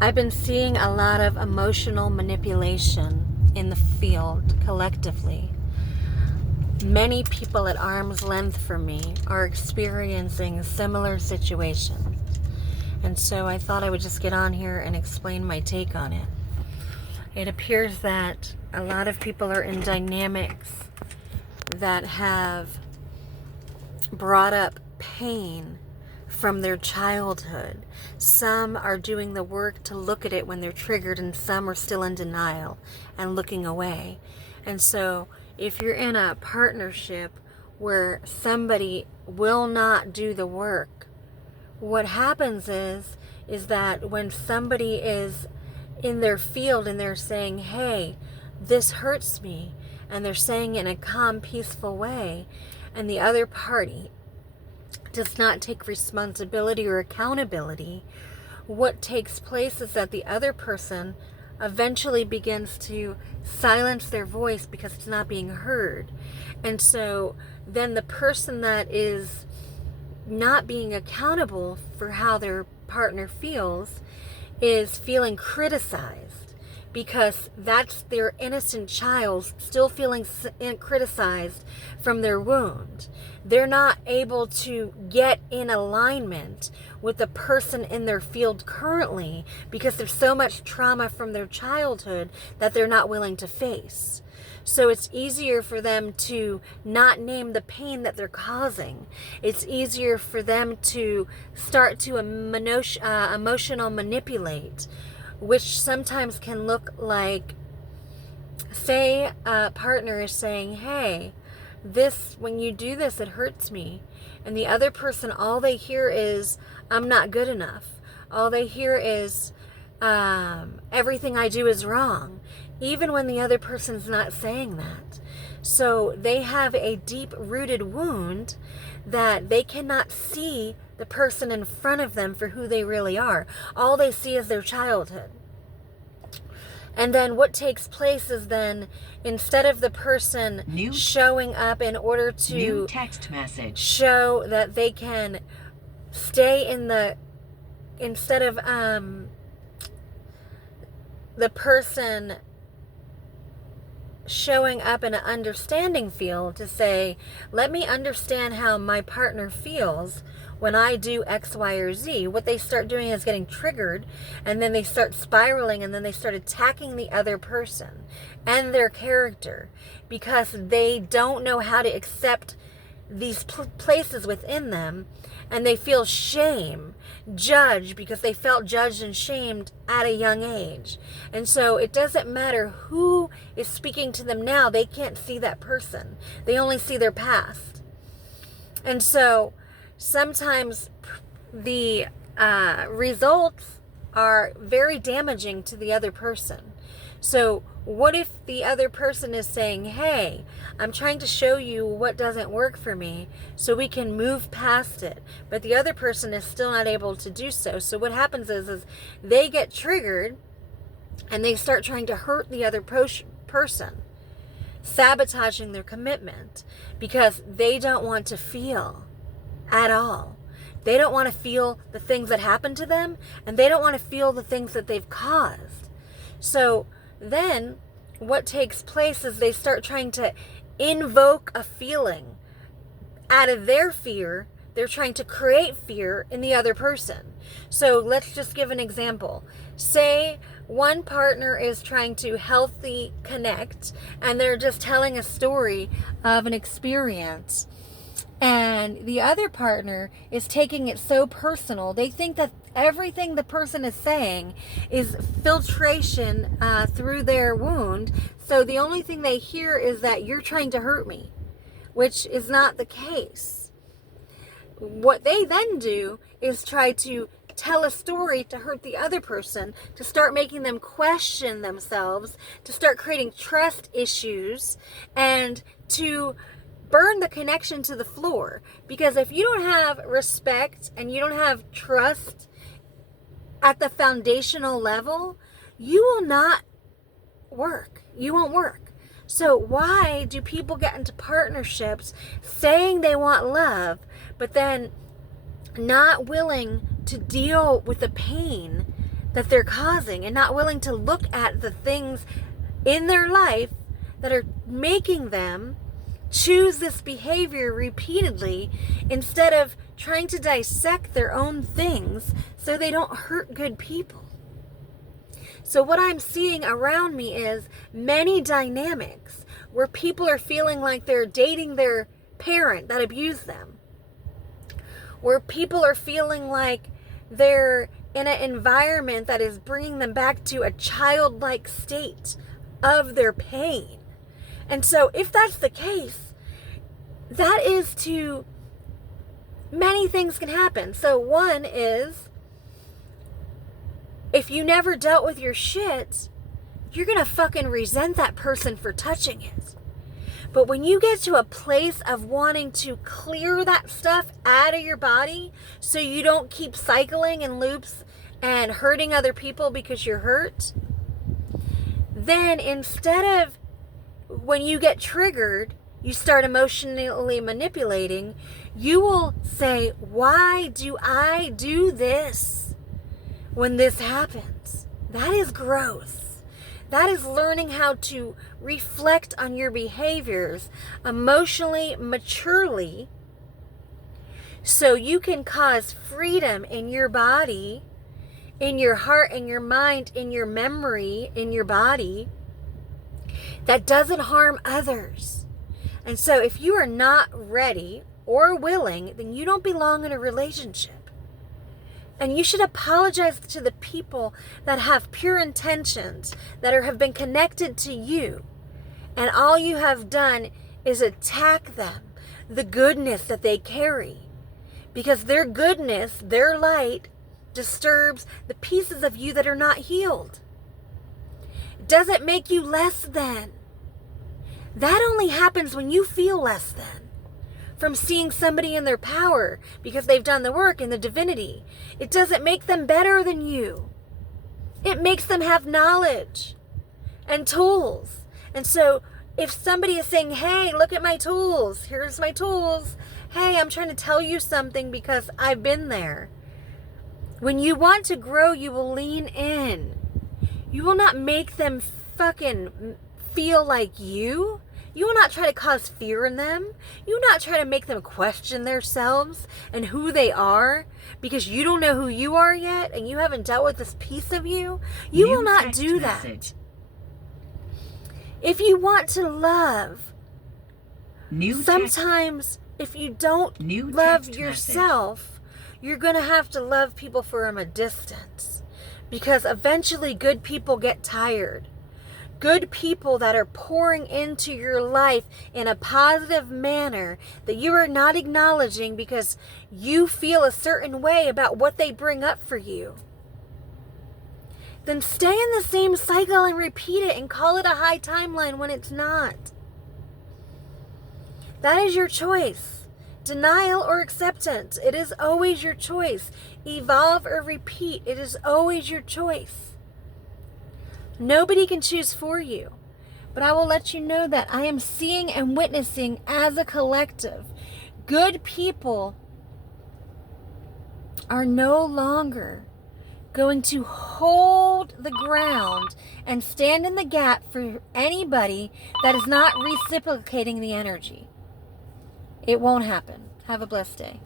I've been seeing a lot of emotional manipulation in the field collectively. Many people at arm's length from me are experiencing similar situations. And so I thought I would just get on here and explain my take on it. It appears that a lot of people are in dynamics that have brought up pain from their childhood. Some are doing the work to look at it when they're triggered, and some are still in denial and looking away. And so if you're in a partnership where somebody will not do the work, what happens is that when somebody is in their field and they're saying, hey, this hurts me, and they're saying it in a calm, peaceful way, and the other party does not take responsibility or accountability, what takes place is that the other person eventually begins to silence their voice because it's not being heard. And so then the person that is not being accountable for how their partner feels is feeling criticized, because that's their innocent child still feeling criticized from their wound. They're not able to get in alignment with the person in their field currently because there's so much trauma from their childhood that they're not willing to face. So it's easier for them to not name the pain that they're causing. It's easier for them to start to emotional manipulate, which sometimes can look like, say a partner is saying, hey, when you do this, it hurts me. And the other person, all they hear is, I'm not good enough. All they hear is, everything I do is wrong, even when the other person's not saying that. So they have a deep-rooted wound that they cannot see the person in front of them for who they really are. All they see is their childhood. And then what takes place is then, instead of the person showing up in order to new text message, show that they can stay in instead of the person showing up in an understanding field to say, let me understand how my partner feels when I do X, Y, or Z. What they start doing is getting triggered, and then they start spiraling, and then they start attacking the other person and their character because they don't know how to accept these places within them, and they feel shame, judge, because they felt judged and shamed at a young age. And so it doesn't matter who is speaking to them now, they can't see that person. They only see their past. And so sometimes the results are very damaging to the other person. So what if the other person is saying, hey, I'm trying to show you what doesn't work for me so we can move past it, but the other person is still not able to do so. So what happens is they get triggered and they start trying to hurt the other person, sabotaging their commitment because they don't want to feel at all. They don't want to feel the things that happen to them, and they don't want to feel the things that they've caused. So then what takes place is they start trying to invoke a feeling out of their fear. They're trying to create fear in the other person. So let's just give an example. Say one partner is trying to healthy connect, and they're just telling a story of an experience, and the other partner is taking it so personal. They think that everything the person is saying is filtration through their wound. So the only thing they hear is that you're trying to hurt me, which is not the case. What they then do is try to tell a story to hurt the other person, to start making them question themselves, to start creating trust issues, and to burn the connection to the floor. Because if you don't have respect and you don't have trust at the foundational level, you will not work. You won't work. So why do people get into partnerships saying they want love, but then not willing to deal with the pain that they're causing and not willing to look at the things in their life that are making them choose this behavior repeatedly, instead of trying to dissect their own things so they don't hurt good people. So what I'm seeing around me is many dynamics where people are feeling like they're dating their parent that abused them, where people are feeling like they're in an environment that is bringing them back to a childlike state of their pain. And so if that's the case, that is to many things can happen. So one is, if you never dealt with your shit, you're going to fucking resent that person for touching it. But when you get to a place of wanting to clear that stuff out of your body so you don't keep cycling in loops and hurting other people because you're hurt, then instead of, when you get triggered, you start emotionally manipulating, you will say, why do I do this when this happens? That is growth. That is learning how to reflect on your behaviors emotionally, maturely, so you can cause freedom in your body, in your heart, in your mind, in your memory, in your body, that doesn't harm others. And so if you are not ready or willing, then you don't belong in a relationship. And you should apologize to the people that have pure intentions, that have been connected to you, and all you have done is attack them, the goodness that they carry. Because their goodness, their light, disturbs the pieces of you that are not healed. It doesn't make you less than. That only happens when you feel less than from seeing somebody in their power because they've done the work in the divinity. It doesn't make them better than you. It makes them have knowledge and tools. And so if somebody is saying, hey, look at my tools, here's my tools. Hey, I'm trying to tell you something because I've been there. When you want to grow, you will lean in. You will not make them fucking feel like you. You will not try to cause fear in them. You will not try to make them question themselves and who they are because you don't know who you are yet and you haven't dealt with this piece of you. You will not do that. If you want to love, sometimes if you don't love yourself, you're going to have to love people from a distance, because eventually good people get tired. Good people that are pouring into your life in a positive manner that you are not acknowledging because you feel a certain way about what they bring up for you. Then stay in the same cycle and repeat it and call it a high timeline when it's not. That is your choice. Denial or acceptance. It is always your choice. Evolve or repeat. It is always your choice. Nobody can choose for you. But I will let you know that I am seeing and witnessing as a collective, good people are no longer going to hold the ground and stand in the gap for anybody that is not reciprocating the energy. It won't happen. Have a blessed day.